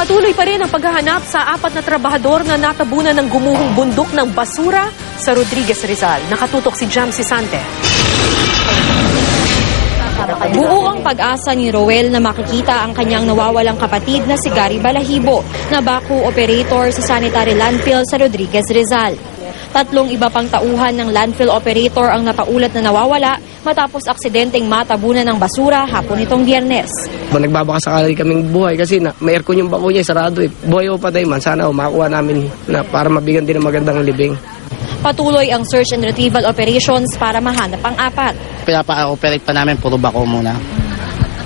Patuloy pa rin ang paghahanap sa 4 na trabahador na natabunan ng gumuhong bundok ng basura sa Rodriguez, Rizal. Nakatutok si Jam Sisante. Buo ang pag-asa ni Roel na makikita ang kanyang nawawalang kapatid na si Gary Balahibo na baku operator sa sanitary landfill sa Rodriguez, Rizal. 3 iba pang tauhan ng landfill operator ang napaulat na nawawala matapos aksidenteng matabunan ng basura hapon nitong Biyernes. Nagbabaka sakali kaming buhay kasi may aircon yung bako niya, sarado eh. Buhay o patay man, sana makuha namin na para mabigyan din ng magandang libing. Patuloy ang search and retrieval operations para mahanap ang 4. Pinapa-operate pa namin, puro bako muna.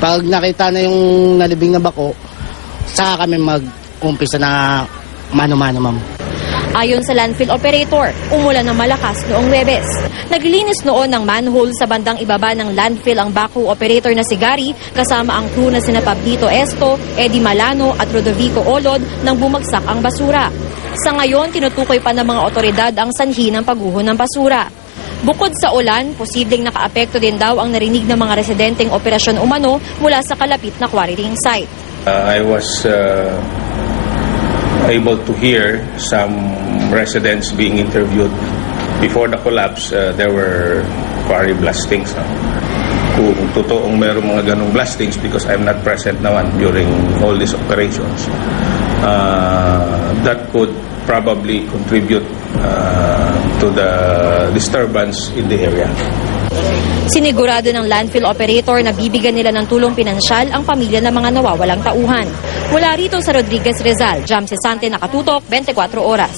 Pag nakita na yung nalibing na bako, saka kami mag-umpisa na mano-mano, ma'am. Ayon sa landfill operator, umulan ng malakas noong Huwebes. Naglilinis noon ng manhole sa bandang ibaba ng landfill ang baku operator na si Gary kasama ang crew na sina Pablito Esto, Eddie Malano at Rodovico Olod nang bumagsak ang basura. Sa ngayon, tinutukoy pa ng mga otoridad ang sanhi ng pagguho ng basura. Bukod sa ulan, posibleng nakaapekto din daw ang narinig ng mga residenteng operasyon umano mula sa kalapit na quarrying site. I was able to hear some residents being interviewed. Before the collapse, there were quarry blastings. Kung totoong mayroong mga ganong blastings, because I'm not present naman during all these operations, that could probably contribute to the disturbance in the area. Sinigurado ng landfill operator na bibigyan nila ng tulong pinansyal ang pamilya ng mga nawawalang tauhan. Mula rito sa Rodriguez, Rizal, Jam Sisante, nakatutok, 24 oras.